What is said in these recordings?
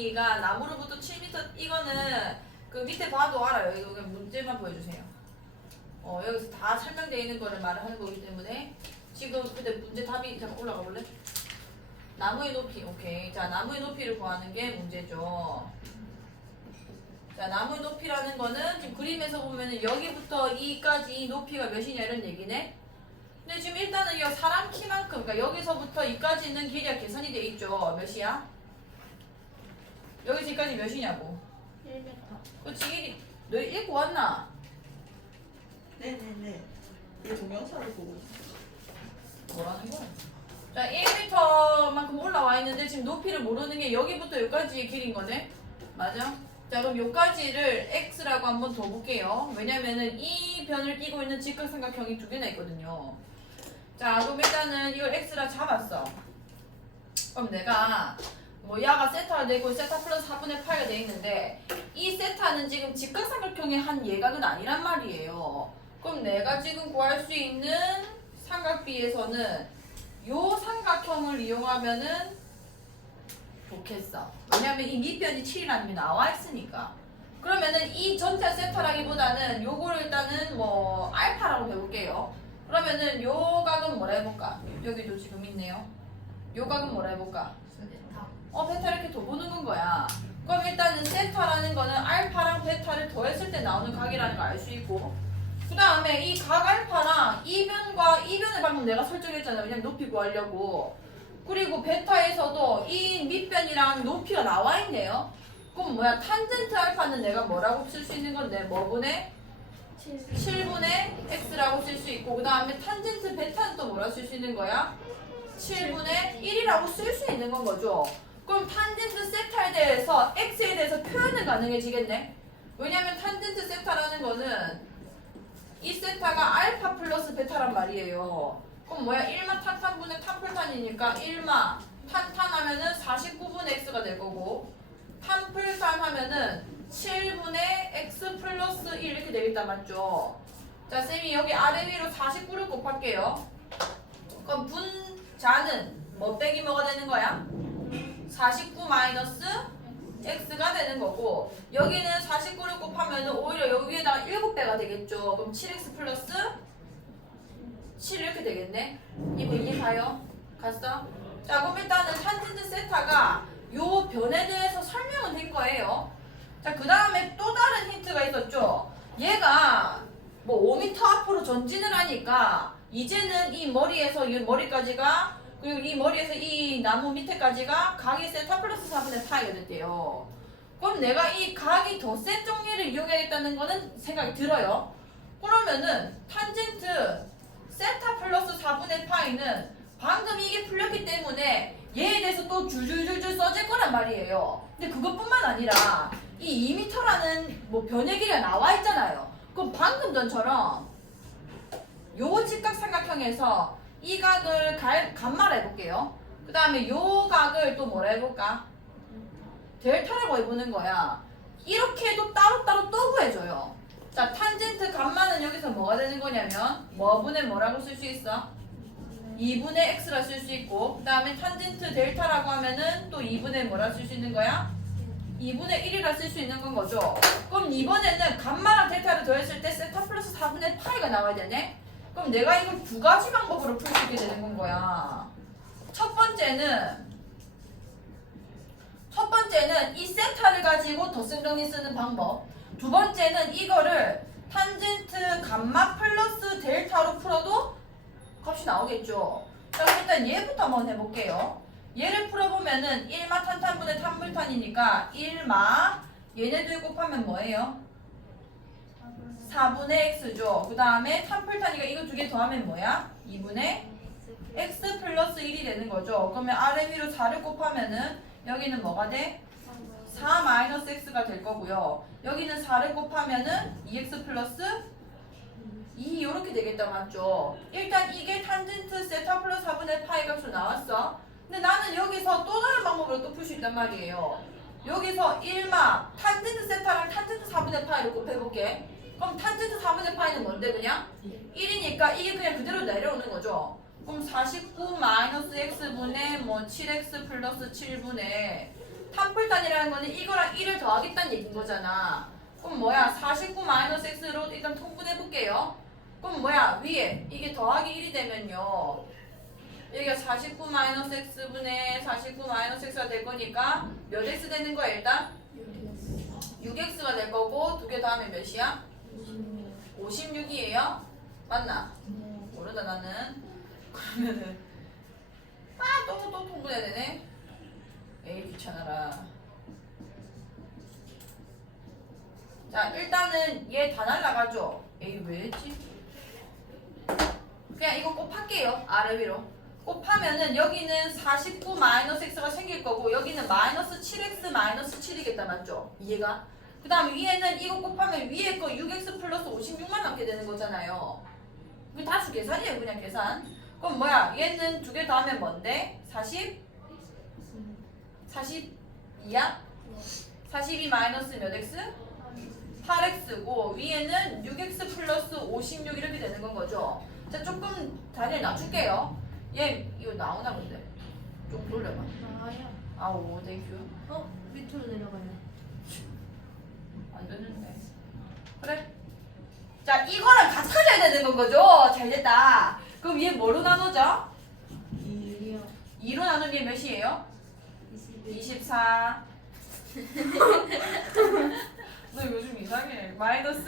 높이가 나무로부터 7m 이거는 그 밑에 봐도 알아요. 이거 그냥 문제만 보여주세요. 어 여기서 다 설명되어 있는 거를 말을 하는 거기 때문에 지금 근데 문제 답이 잠깐 올라가 볼래? 나무의 높이 오케이 자 나무의 높이를 구하는 게 문제죠. 자 나무의 높이라는 거는 지금 그림에서 보면은 여기부터 이까지 높이가 몇이냐 이런 얘기네. 근데 지금 일단은 이 사람 키만큼 그러니까 여기서부터 이까지 있는 길이가 계산이 돼 있죠. 몇이야? 여기서 이까지 몇이냐고. 1m. 그렇지 1이 너 읽고 왔나? 네네네. 이 동영상을 보고 있어. 뭐라는 거야? 자 1m만큼 올라와 있는데 지금 높이를 모르는 게 여기부터 여기까지의 길인 거네. 맞아? 자 그럼 여기까지를 x라고 한번 더 볼게요. 왜냐면은 이 변을 끼고 있는 직각삼각형이 두 개나 있거든요. 자 그럼 일단은 이걸 x라 잡았어. 그럼 내가 뭐 야가 세타가 되고 세타 플러스 4분의 8가 돼 있는데 이 세타는 지금 직각삼각형의 한 예각은 아니란 말이에요. 그럼 내가 지금 구할 수 있는 삼각비에서는 요 삼각형을 이용하면은 좋겠어. 왜냐면 이 밑변이 7이라는 게 나와 있으니까. 그러면은 이 전체 세타라기보다는 요거를 일단은 뭐 알파라고 해볼게요. 그러면은 요 각은 뭐라 해볼까? 여기도 지금 있네요. 요 각은 뭐라 해볼까? 어 베타 이렇게 더 보는 건 거야. 그럼 일단은 세타라는 거는 알파랑 베타를 더했을 때 나오는 각이라는 걸 알 수 있고 그 다음에 이 각 알파랑 이변과 이변을 방금 내가 설정했잖아. 왜냐면 높이 구하려고. 그리고 베타에서도 이 밑변이랑 높이가 나와 있네요. 그럼 뭐야? 탄젠트 알파는 내가 뭐라고 쓸 수 있는 건데 뭐분의 7. 7분의 x라고 쓸 수 있고 그 다음에 탄젠트 베타는 또 뭐라 쓸 수 있는 거야? 7분의 1이라고 쓸 수 있는 건 거죠. 그럼 탄젠트 세타에 대해서 x에 대해서 표현은 가능해지겠네. 왜냐면 탄젠트 세타라는 거는 이 세타가 알파 플러스 베타란 말이에요. 그럼 뭐야? 1마 탄탄분의 탄풀탄이니까 1마 탄탄 하면은 49분의 x가 될 거고 탄풀탄 하면은 7분의 x 플러스 1 이렇게 되겠다 맞죠? 자 쌤이 여기 아래 위로 49를 곱할게요. 그럼 분자는 뭐 빼기 뭐가 되는 거야? 49 마이너스 x가 되는 거고 여기는 49를 곱하면 오히려 여기 위에다가 7배가 되겠죠. 그럼 7x 플러스 7 이렇게 되겠네. 이거 이해 가요? 갔어? 자 그럼 일단은 탄젠트 세타가 요 변에 대해서 설명은 된 거예요. 자 그 다음에 또 다른 힌트가 있었죠. 얘가 뭐 5m 앞으로 전진을 하니까 이제는 이 머리에서 이 머리까지가 그리고 이 머리에서 이 나무 밑에까지가 각이 세타 플러스 4분의 파이가 됐대요. 그럼 내가 이 각이 더 센 정리를 이용해야겠다는 거는 생각이 들어요. 그러면은 탄젠트 세타 플러스 4분의 파이는 방금 이게 풀렸기 때문에 얘에 대해서 또 줄줄줄줄 써질 거란 말이에요. 근데 그것뿐만 아니라 이 2m라는 뭐 변의 길이가 나와 있잖아요. 그럼 방금 전처럼 요 직각삼각형에서 이 각을 갈, 감마라 해볼게요. 그 다음에 요 각을 또 뭐라 해볼까? 델타라고 해보는 거야. 이렇게 해도 따로따로 또 구해줘요. 자, 탄젠트 감마는 여기서 뭐가 되는 거냐면 뭐분의 뭐라고 쓸 수 있어? 2분의 x라 쓸 수 있고 그 다음에 탄젠트 델타라고 하면은 또 2분의 뭐라 쓸 수 있는 거야? 2분의 1이라 쓸 수 있는 건 거죠. 그럼 이번에는 감마랑 델타를 더했을 때 세타 플러스 4분의 파이가 나와야 되네? 그럼 내가 이걸 두 가지 방법으로 풀 수 있게 되는 건 거야. 첫 번째는 첫 번째는 이 세타를 가지고 덧셈 정리 쓰는 방법. 두 번째는 이거를 탄젠트 감마 플러스 델타로 풀어도 값이 나오겠죠. 자, 그럼 일단 얘부터 한번 해볼게요. 얘를 풀어보면은 1마 탄탄분의 탄불탄이니까 1마 얘네들 곱하면 뭐예요? 4분의 x죠. 그 다음에 탄불탄이가 이거 두 개 더하면 뭐야? 2분의 x 플러스 1이 되는 거죠. 그러면 아래 위로 4를 곱하면은 여기는 뭐가 돼? 4 마이너스 x가 될 거고요. 여기는 4를 곱하면은 2x 플러스 2 이렇게 되겠다 맞죠? 일단 이게 탄젠트 세타 플러스 4분의 파이 값으로 나왔어. 근데 나는 여기서 또 다른 방법으로 또 풀 수 있단 말이에요. 여기서 1마 탄젠트 세타랑 탄젠트 4분의 파이를 곱해볼게. 그럼 탄젠트 4분의 파이는 뭔데 그냥? 1이니까 이게 그냥 그대로 내려오는 거죠. 그럼 49 마이너스 x분의 뭐 7x 플러스 7분의 탄풀탄 계산이라는 거는 이거랑 1을 더하겠다는 얘기인 거잖아. 그럼 뭐야? 49 마이너스 x로 일단 통분해 볼게요. 그럼 뭐야? 위에 이게 더하기 1이 되면요. 여기가 49 마이너스 x분의 49 마이너스 x가 될 거니까 몇 x 되는 거야 일단? 6x가 될 거고 두개 다음에 몇이야? 56이에요? 맞나? 모르다 나는 그러면은 아또또 또 통분해야 되네 에이 귀찮아라 자 일단은 얘 다 날라가죠 에이 왜 했지? 그냥 이거 곱할게요 아래 위로 곱하면은 여기는 49 마이너스 x가 생길 거고 여기는 마이너스 7x 마이너스 7이겠다 맞죠? 이해가? 그 다음 위에는 이거 곱하면 위에 거 6x 플러스 56만 남게 되는 거잖아요 이거 다수 계산이에요 그냥 계산 그럼 뭐야 얘는 두 개 더하면 뭔데? 40? 42야? 42 마이너스 몇 x? 8x고 위에는 6x 플러스 56 이렇게 되는 건 거죠. 자 조금 자리를 낮출게요. 얘 이거 나오나 본데. 좀 돌려봐. 나와요. 아오 땡큐. 어? 밑으로 내려가요. 안 되는데. 그래. 자 이거랑 같아져야 되는 건 거죠. 잘 됐다. 그럼 얘 뭐로 나누죠? 2요. 2로 나누면 얘 몇이에요? 21. 24. 너 요즘 이상해. 마이너스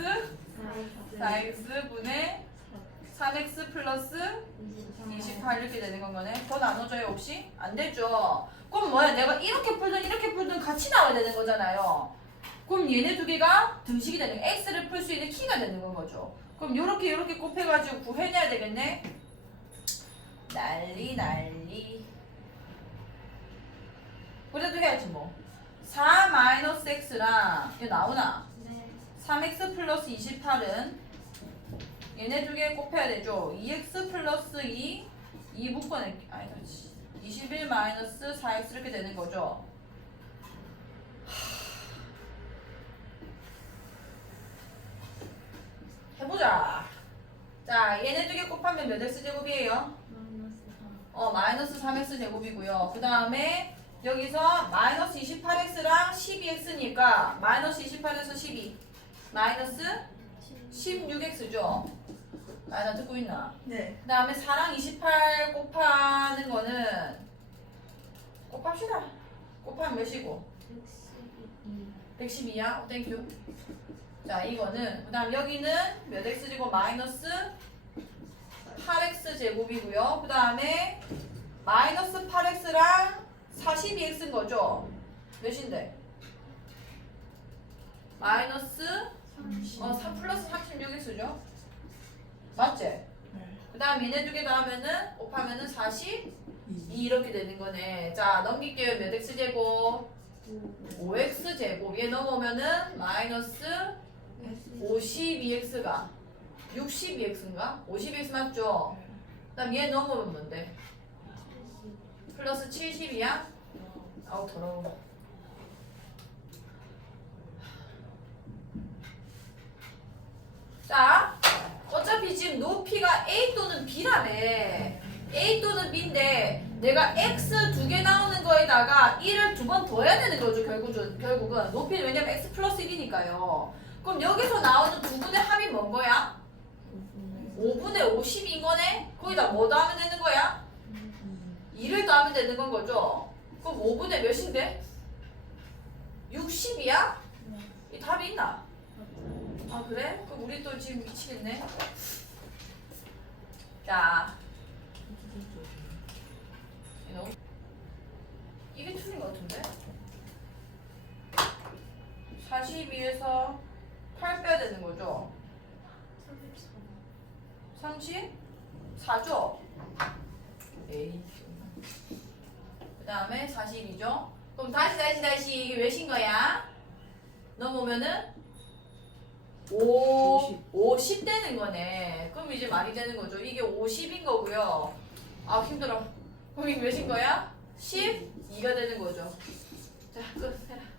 4x 분의 3x 플러스 28 이렇게 되는 건 거네. 더 나눠줘요 혹시? 안 되죠. 그럼 뭐야? 내가 이렇게 풀든 이렇게 풀든 같이 나와야 되는 거잖아요. 그럼 얘네 두 개가 등식이 되는 거. x를 풀 수 있는 키가 되는 건 거죠. 그럼 요렇게 요렇게 곱해가지고 구해내야 되겠네. 난리 난리. 그래도 해야지 뭐. 4 마이너스 x랑 이거 나오나? 네. 3x 플러스 28은 얘네 두 개 곱해야 되죠. 2x 플러스 2, 2 묶어내, 아니다, 21 마이너스 4x 이렇게 되는 거죠. 하, 해보자. 자, 얘네 두 개 곱하면 몇 x 제곱이에요? 마이너스 3. 어, 마이너스 3x 제곱이고요. 그 다음에 여기서 마이너스 28x랑 12x니까 마이너스 28에서 12 마이너스 16x죠. 아, 나 듣고 있나? 네. 그 다음에 4랑 28 곱하는 거는 곱합시다. 곱하면 몇이고? 112. 112야? 어, 땡큐. 자, 이거는 그 다음 여기는 몇 x제곱 마이너스 8x 제곱이고요. 그 다음에 마이너스 8x랑 42x인 거죠? 몇인데? 마이너스 30. 어, 3 플러스 36x죠? 맞지? 네. 그 다음 얘네 두 개 더하면은 곱하면은 42 이렇게 되는 거네. 자, 넘길게요. 몇 x 제곱? 5x 제곱. 얘 넘어오면은 마이너스 52x가 62x인가? 52x 맞죠? 그다음 얘 넘어오면 뭔데? 플러스 70이야? 아우 더러워. 자, 어차피 지금 높이가 A 또는 B라며. A 또는 B인데 내가 X 두 개 나오는 거에다가 1을 두 번 더해야 되는 거죠, 결국은. 결국은. 높이는 왜냐면 X 플러스 1이니까요. 그럼 여기서 나오는 두 분의 합이 뭔 거야? 5분의 50인 거네? 거기다 뭐 더하면 되는 거야? 2를 더하면 되는 건 거죠? 그럼 5분의 몇인데? 60이야? 이 답이 있나? 아 그래? 그럼 우리 또 지금 미치겠네. 자, 이게 틀린 것 같은데? 42에서 8 빼야 되는 거죠? 34죠? 에이. 그 다음에 42죠? 그럼 다시 다시 다시 이게 몇인 거야? 넘어오면은 5, 50 되는 거네. 그럼 이제 말이 되는 거죠. 이게 50인 거고요. 아 힘들어. 그럼 이게 몇인 거야? 12가 되는 거죠. 자, 끝. 해라.